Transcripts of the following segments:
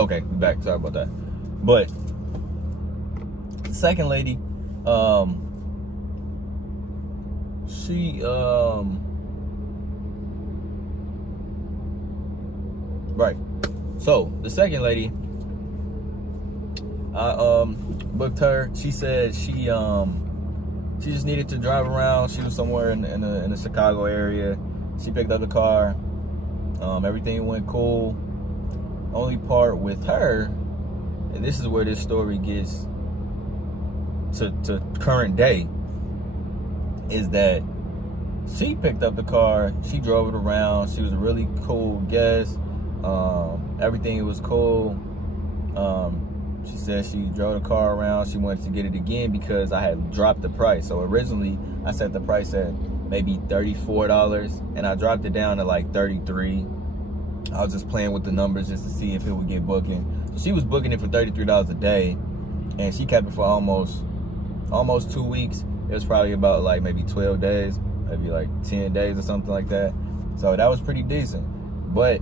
Okay, we back. Sorry about that. But the second lady, she right. So the second lady, I booked her. She said she just needed to drive around. She was somewhere in the Chicago area. She picked up the car. Everything went cool. Only part with her, and this is where this story gets to current day, is that she picked up the car. She drove it around. She was a really cool guest. Everything was cool. She said she drove the car around. She wanted to get it again because I had dropped the price. So originally I set the price at maybe $34 and I dropped it down to like $33. I was just playing with the numbers just to see if it would get booking. So she was booking it for $33 a day, and she kept it for almost 2 weeks. It was probably about like maybe 12 days, maybe like 10 days or something like that. So that was pretty decent. But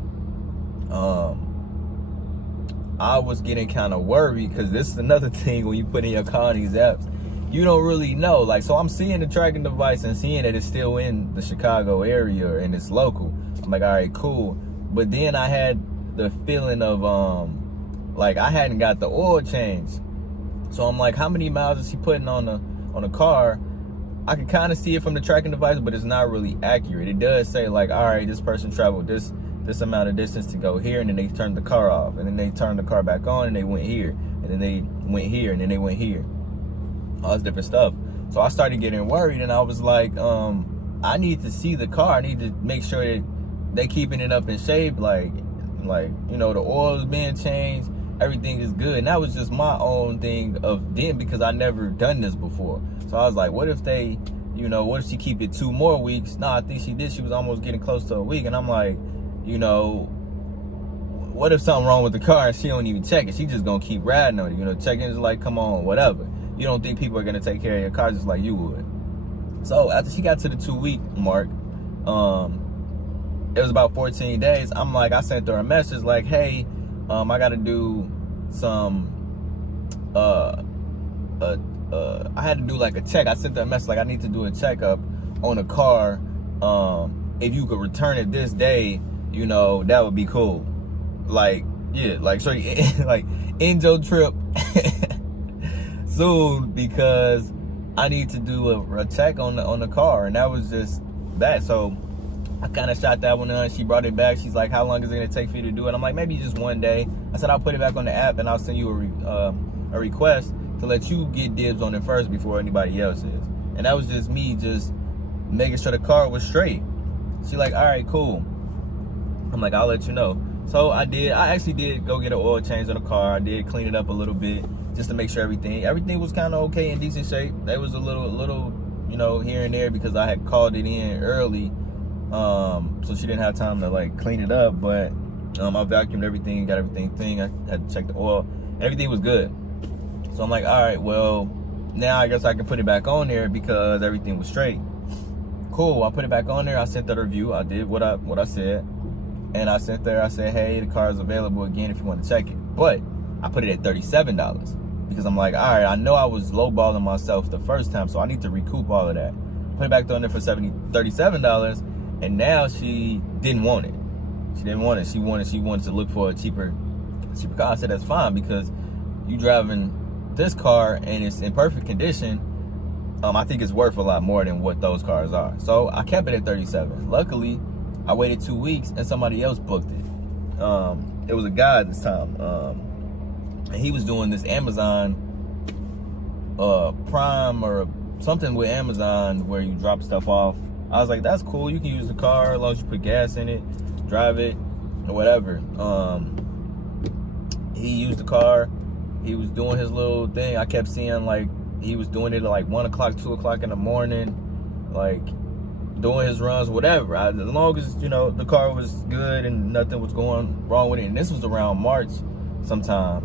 I was getting kind of worried because this is another thing when you put in your car on these apps, you don't really know. Like, so I'm seeing the tracking device and seeing that it's still in the Chicago area and it's local. I'm like, all right, cool. But then I had the feeling of like I hadn't got the oil change. So I'm like, how many miles is he putting on the car? I can kind of see it from the tracking device, but it's not really accurate. It does say like, all right, this person traveled this amount of distance to go here, and then they turned the car off, and then they turned the car back on, and they went here, and then they went here, and then they went here. All this different stuff. So I started getting worried, and I was like, I need to see the car. I need to make sure that they keeping it up in shape, like you know, the oil's being changed, everything is good. And that was just my own thing of then, because I never done this before. So I was like, what if they, you know, what if she keep it 2 more weeks? No, I think she did. She was almost getting close to a week, and I'm like, you know, what if something wrong with the car and she don't even check it? She just gonna keep riding on it, you know, checking is like, come on, whatever. You don't think people are gonna take care of your car just like you would. So after she got to the 2-week mark, it was about 14 days. I'm like, I sent her a message like, hey, I gotta do some, I had to do like a check. I sent her a message like, I need to do a checkup on the car. If you could return it this day, you know, that would be cool. Like, yeah, like, so like, end your trip soon, because I need to do a check on the car. And that was just that. So I kind of shot that one on. She brought it back. She's like, how long is it gonna take for you to do it? I'm like, maybe just 1 day. I said, I'll put it back on the app and I'll send you a request to let you get dibs on it first before anybody else is. And that was just me just making sure the car was straight. She like, all right, cool. I'm like, I'll let you know. So I did. I actually did go get an oil change on the car. I did clean it up a little bit just to make sure everything was kind of okay, in decent shape. There was a little, you know, here and there because I had called it in early. So she didn't have time to like clean it up, but I vacuumed everything, got everything I had to check the oil. Everything was good. So I'm like, all right, well, now I guess I can put it back on there because everything was straight. Cool. I put it back on there. I sent that review. I did what I said. And I sent there, I said, hey, the car is available again if you want to check it. But I put it at $37 because I'm like, all right, I know I was lowballing myself the first time, so I need to recoup all of that. Put it back on there for $37, and now she didn't want it. She didn't want it. She wanted to look for a cheaper car. I said, that's fine, because you driving this car and it's in perfect condition. I think it's worth a lot more than what those cars are. So I kept it at $37. Luckily, I waited 2 weeks and somebody else booked it. It was a guy this time. And he was doing this Amazon Prime or something with Amazon where you drop stuff off. I was like, that's cool. You can use the car as long as you put gas in it, drive it, or whatever. He used the car. He was doing his little thing. I kept seeing like he was doing it at like 1 o'clock, 2 o'clock in the morning, like doing his runs, whatever. As long as, you know, the car was good and nothing was going wrong with it. And this was around March sometime.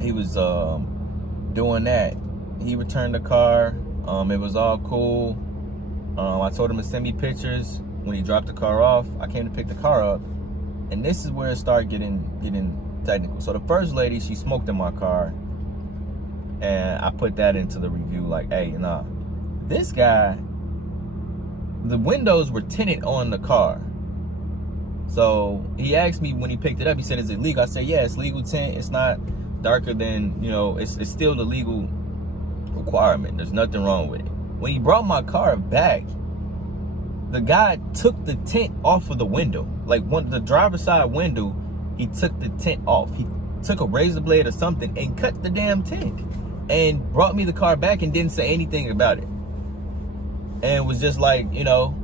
He was doing that. He returned the car. It was all cool. I told him to send me pictures when he dropped the car off. I came to pick the car up, And this is where it started getting technical. So the first lady, she smoked in my car, and I put that into the review like, hey, nah, this guy, the windows were tinted on the car. So he asked me when he picked it up, he said, is it legal? I said, yeah, it's legal tint. It's not darker than, you know, it's still the legal requirement. There's nothing wrong with it. When he brought my car back, the guy took the tint off of the window. Like the driver's side window, he took the tint off. He took a razor blade or something and cut the damn tint and brought me the car back and didn't say anything about it. And was just like, you know,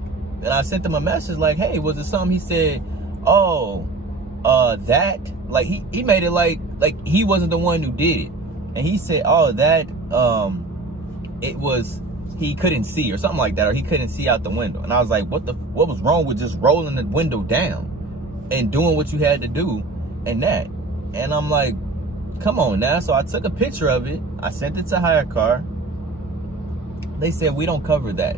and I sent him a message like, hey, was it something? He said, oh, that, like he made it like he wasn't the one who did it. And he said, oh, that, it was, he couldn't see or something like that, or he couldn't see out the window. And I was like, what was wrong with just rolling the window down and doing what you had to do and that? And I'm like, come on now. So I took a picture of it. I sent it to Hyrecar. They said, we don't cover that.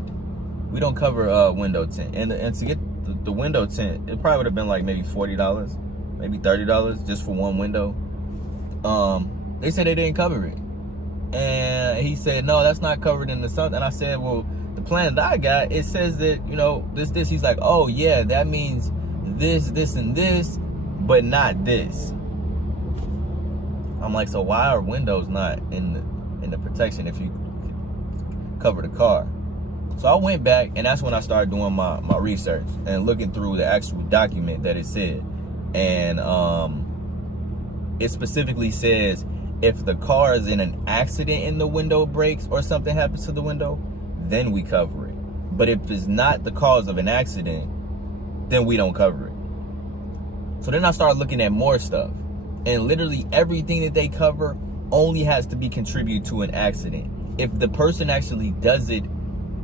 We don't cover window tint. And to get the window tint, it probably would have been like maybe $40, maybe $30 just for one window. They said they didn't cover it. And he said, no, that's not covered in the something. And I said, well, the plan that I got, it says that, you know, this. He's like, oh yeah, that means this, and this, but not this. I'm like, so why are windows not in the protection if you cover the car? So I went back, and that's when I started doing my research and looking through the actual document that it said. And it specifically says, if the car is in an accident and the window breaks or something happens to the window, then we cover it. But if it's not the cause of an accident, then we don't cover it. So then I started looking at more stuff. And literally everything that they cover only has to be contributed to an accident. If the person actually does it,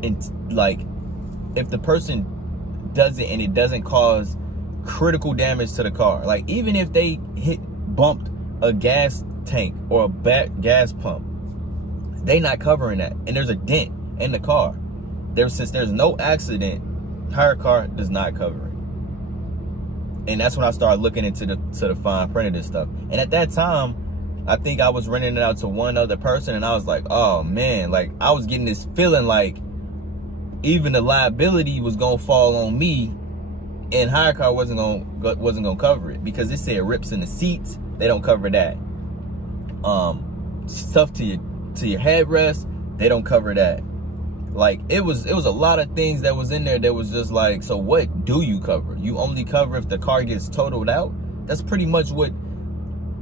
if the person does it and it doesn't cause critical damage to the car, like even if they bumped a gas tank or a gas pump, they not covering that, and there's a dent in the car. Since there's no accident, Hyrecar does not cover it. And that's when I started looking into the fine print of this stuff. And at that time, I think I was renting it out to one other person, and I was like, oh man, like I was getting this feeling like even the liability was gonna fall on me, and Hyrecar wasn't gonna cover it, because it said rips in the seats, they don't cover that. Stuff to your headrest, they don't cover that. Like it was a lot of things that was in there that was just like, so what do you cover? You only cover if the car gets totaled out? That's pretty much what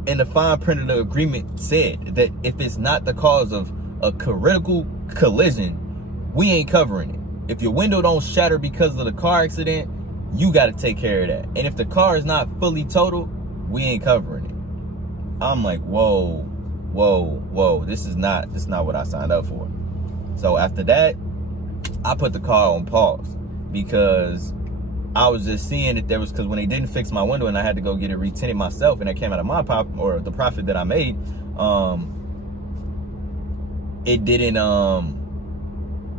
in the fine print of the agreement said, that if it's not the cause of a critical collision, we ain't covering it. If your window don't shatter because of the car accident, you got to take care of that. And if the car is not fully totaled, we ain't covering it. I'm like, whoa, this is not what I signed up for. So after that, I put the car on pause, because I was just seeing that there was, because when they didn't fix my window and I had to go get it retinted myself, and that came out of my the profit that I made, it didn't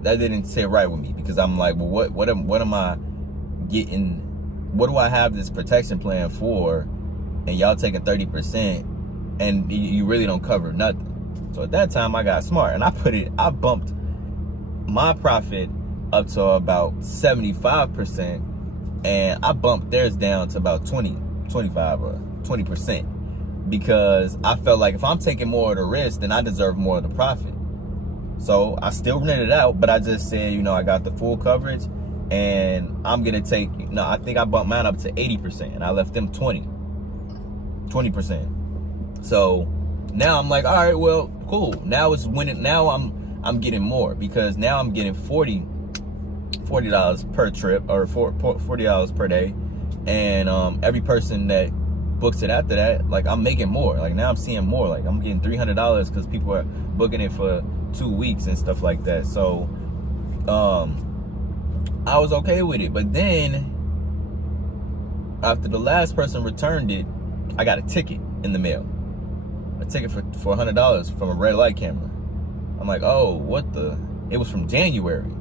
that didn't sit right with me, because I'm like, well, what am I getting? What do I have this protection plan for? And y'all taking 30%, and you really don't cover nothing. So at that time, I got smart, and I bumped my profit up to about 75%, and I bumped theirs down to about 25 or 20%, because I felt like if I'm taking more of the risk, then I deserve more of the profit. So I still rented it out, but I just said, you know, I got the full coverage, and I'm gonna take, I think I bumped mine up to 80%, and I left them 20%. So now I'm like, all right, well, cool. Now it's winning. Now I'm getting more, because now I'm getting $40 per trip, or $40 per day, and every person that books it after that, like I'm making more. Like now I'm seeing more. Like I'm getting $300 because people are booking it for 2 weeks and stuff like that. So I was okay with it. But then after the last person returned it, I got a ticket in the mail. A ticket for $100 from a red light camera. I'm like, oh, what the? It was from January.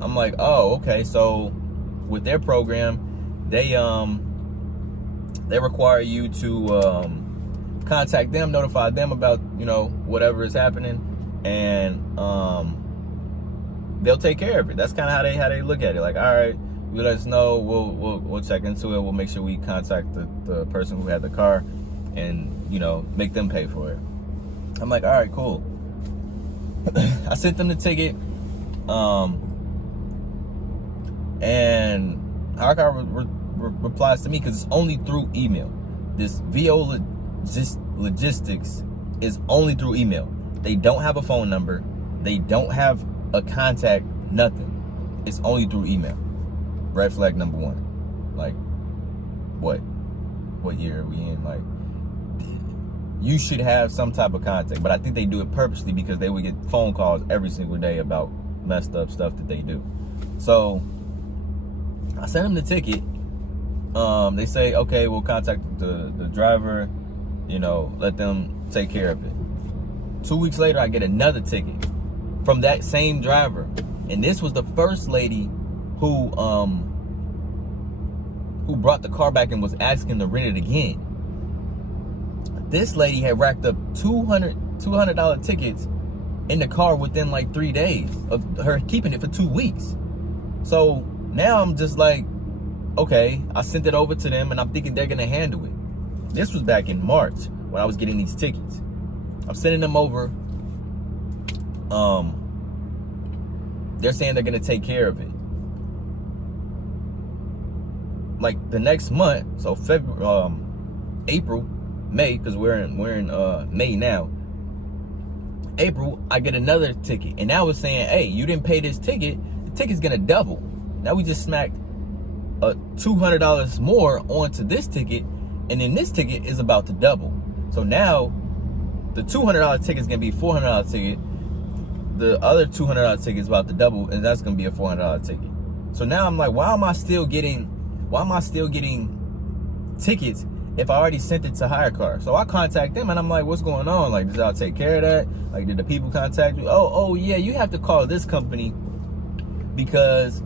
I'm like, oh, okay. So with their program, they they require you to contact them, notify them about, whatever is happening, and they'll take care of it. That's kind of how they look at it. Like, all right, you let us know, we'll check into it. We'll make sure we contact the person who had the car, and make them pay for it. I'm like, all right, cool. I sent them the ticket, and Hyrecar replies to me, because it's only through email. This VO Logistics is only through email. They don't have a phone number. They don't have a contact, nothing. It's only through email. Red flag number one. Like, what year are we in? Like, you should have some type of contact, but I think they do it purposely because they would get phone calls every single day about messed up stuff that they do. So I sent them the ticket. They say, okay, we'll contact the driver, let them take care of it. 2 weeks later, I get another ticket from that same driver. And this was the first lady who brought the car back and was asking to rent it again. This lady had racked up $200 tickets in the car within like 3 days of her keeping it for 2 weeks. So now I'm just like, okay, I sent it over to them and I'm thinking they're gonna handle it. This was back in March when I was getting these tickets. I'm sending them over. They're saying they're gonna take care of it. Like the next month, so April, May, because we're in May now. April, I get another ticket, and now it's saying, hey, you didn't pay this ticket. The ticket's gonna double. Now we just smacked $200 more onto this ticket, and then this ticket is about to double. So now the $200 ticket is gonna be a $400 ticket. The other $200 ticket is about to double, and that's gonna be a $400 ticket. So now I'm like, why am I still getting tickets if I already sent it to Hyrecar? So I contact them and I'm like, what's going on? Like, did y'all take care of that? Like, did the people contact you? Oh yeah, you have to call this company because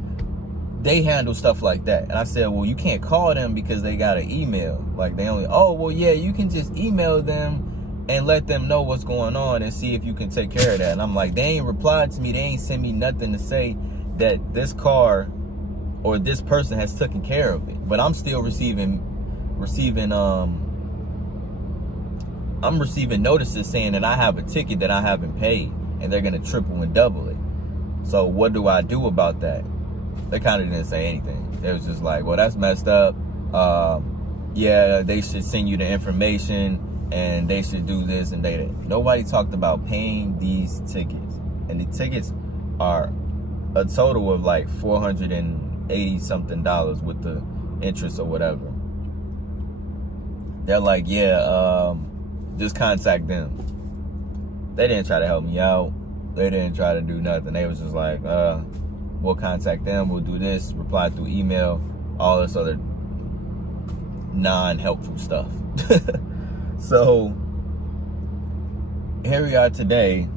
they handle stuff like that. And I said, well, you can't call them because they got an email. Like, they only, oh, well, yeah, you can just email them and let them know what's going on and see if you can take care of that. And I'm like, they ain't replied to me. They ain't sent me nothing to say that this car or this person has taken care of it. But I'm still receiving notices saying that I have a ticket that I haven't paid and they're gonna triple and double it. So what do I do about that? They kind of didn't say anything. It was just like, well, that's messed up. Yeah, they should send you the information and they should do this and that. Nobody talked about paying these tickets. And the tickets are a total of like $480 something with the interest or whatever. They're like, yeah, just contact them. They didn't try to help me out. They didn't try to do nothing. They was just like, we'll contact them. We'll do this. Reply through email. All this other non-helpful stuff. So here we are today.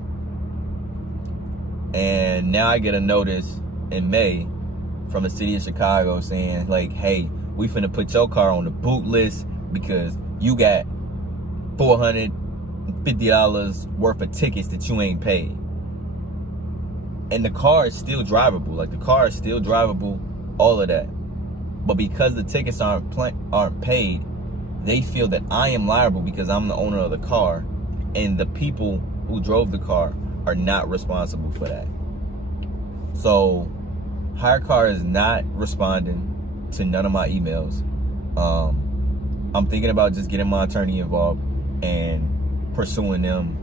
And now I get a notice in May from the city of Chicago saying, like, hey, we finna put your car on the boot list because you got $450 worth of tickets that you ain't paid. And the car is still drivable. Like, the car is still drivable, all of that. But because the tickets aren't paid, they feel that I am liable because I'm the owner of the car, and the people who drove the car are not responsible for that. So Hyrecar is not responding to none of my emails. I'm thinking about just getting my attorney involved and pursuing them,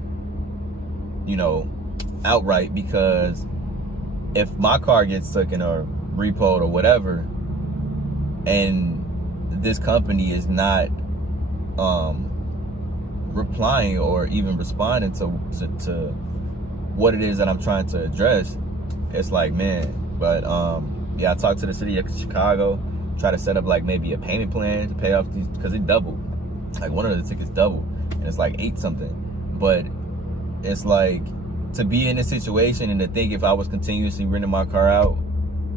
outright, because if my car gets taken or repoed or whatever, and this company is not replying or even responding to what it is that I'm trying to address, it's like, man. But yeah, I talked to the city of Chicago, try to set up like maybe a payment plan to pay off these, because it doubled. Like, one of the tickets doubled, and it's like 8 something. But it's like, to be in this situation and to think if I was continuously renting my car out,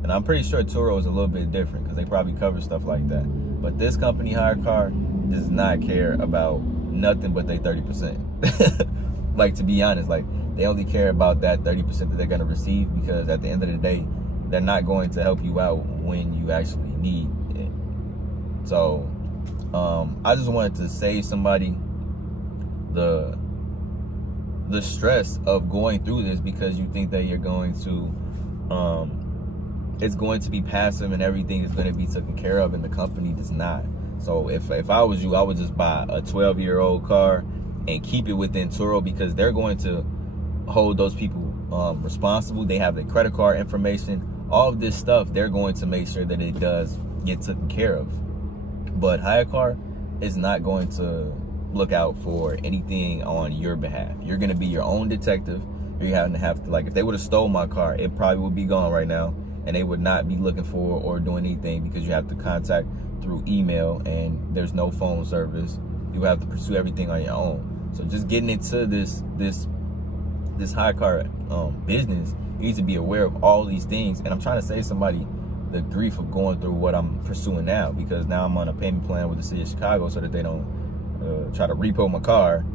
and I'm pretty sure Turo is a little bit different because they probably cover stuff like that. But this company, Hyrecar, does not care about nothing but they 30%. Like, to be honest, like, they only care about that 30% that they're gonna receive, because at the end of the day, they're not going to help you out when you actually need it. So I just wanted to save somebody the stress of going through this, because you think that you're going to it's going to be passive and everything is going to be taken care of, and the company does not. So if I was you, I would just buy a 12-year-old car and keep it within Turo, because they're going to hold those people responsible. They have the credit card information, all of this stuff. They're going to make sure that it does get taken care of. But Hyrecar is not going to look out for anything on your behalf. You're going to be your own detective. You're going to have to, like, if they would have stole my car, it probably would be gone right now, and they would not be looking for or doing anything, because you have to contact through email and there's no phone service. You have to pursue everything on your own. So just getting into this Hyrecar business, you need to be aware of all these things. And I'm trying to save somebody the grief of going through what I'm pursuing now, because now I'm on a payment plan with the city of Chicago, so that they don't try to repo my car.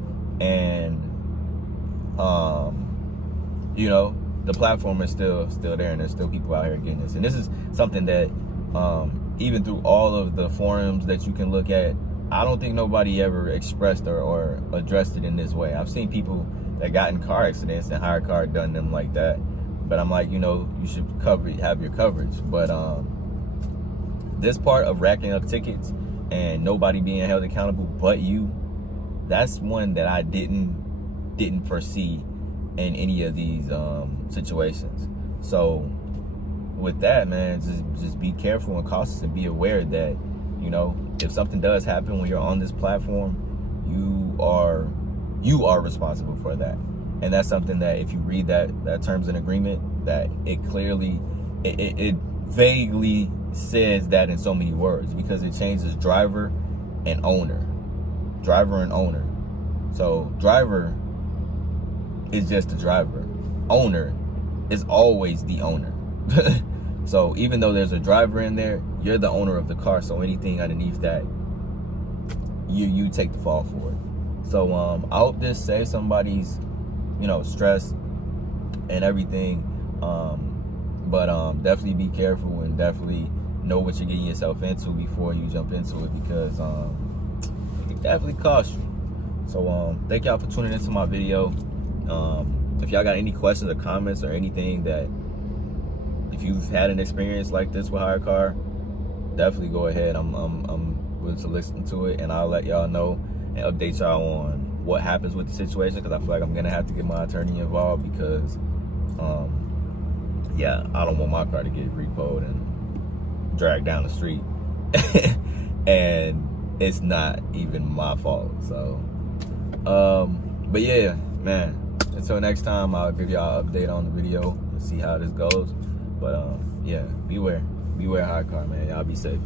And you know, the platform is still there, and there's still people out here getting this. And this is something that even through all of the forums that you can look at, I don't think nobody ever expressed or addressed it in this way. I've seen people that got in car accidents and Hyrecar done them like that. But I'm like, you know, you should have your coverage. But this part of racking up tickets and nobody being held accountable but you, that's one that I didn't foresee in any of these situations. So with that, man, just be careful and cautious, and be aware that, you know, if something does happen when you're on this platform, you are responsible for that. And that's something that, if you read that terms and agreement, that it clearly, it vaguely says that in so many words, because it changes driver and owner. So driver is just a driver. Owner is always the owner. So even though there's a driver in there, you're the owner of the car. So anything underneath that, you take the fall for it. So I hope this saves somebody's, you know, stress and everything. But definitely be careful, and definitely know what you're getting yourself into before you jump into it, because it can definitely cost you. So thank y'all for tuning into my video. If y'all got any questions or comments or anything, that if you've had an experience like this with Hyrecar, definitely go ahead. I'm willing to listen to it, and I'll let y'all know and update y'all on what happens with the situation, because I feel like I'm gonna have to get my attorney involved, because yeah, I don't want my car to get repoed and dragged down the street and it's not even my fault. So but yeah, man, until next time, I'll give y'all an update on the video and see how this goes. But yeah, beware Hyrecar, man. Y'all be safe.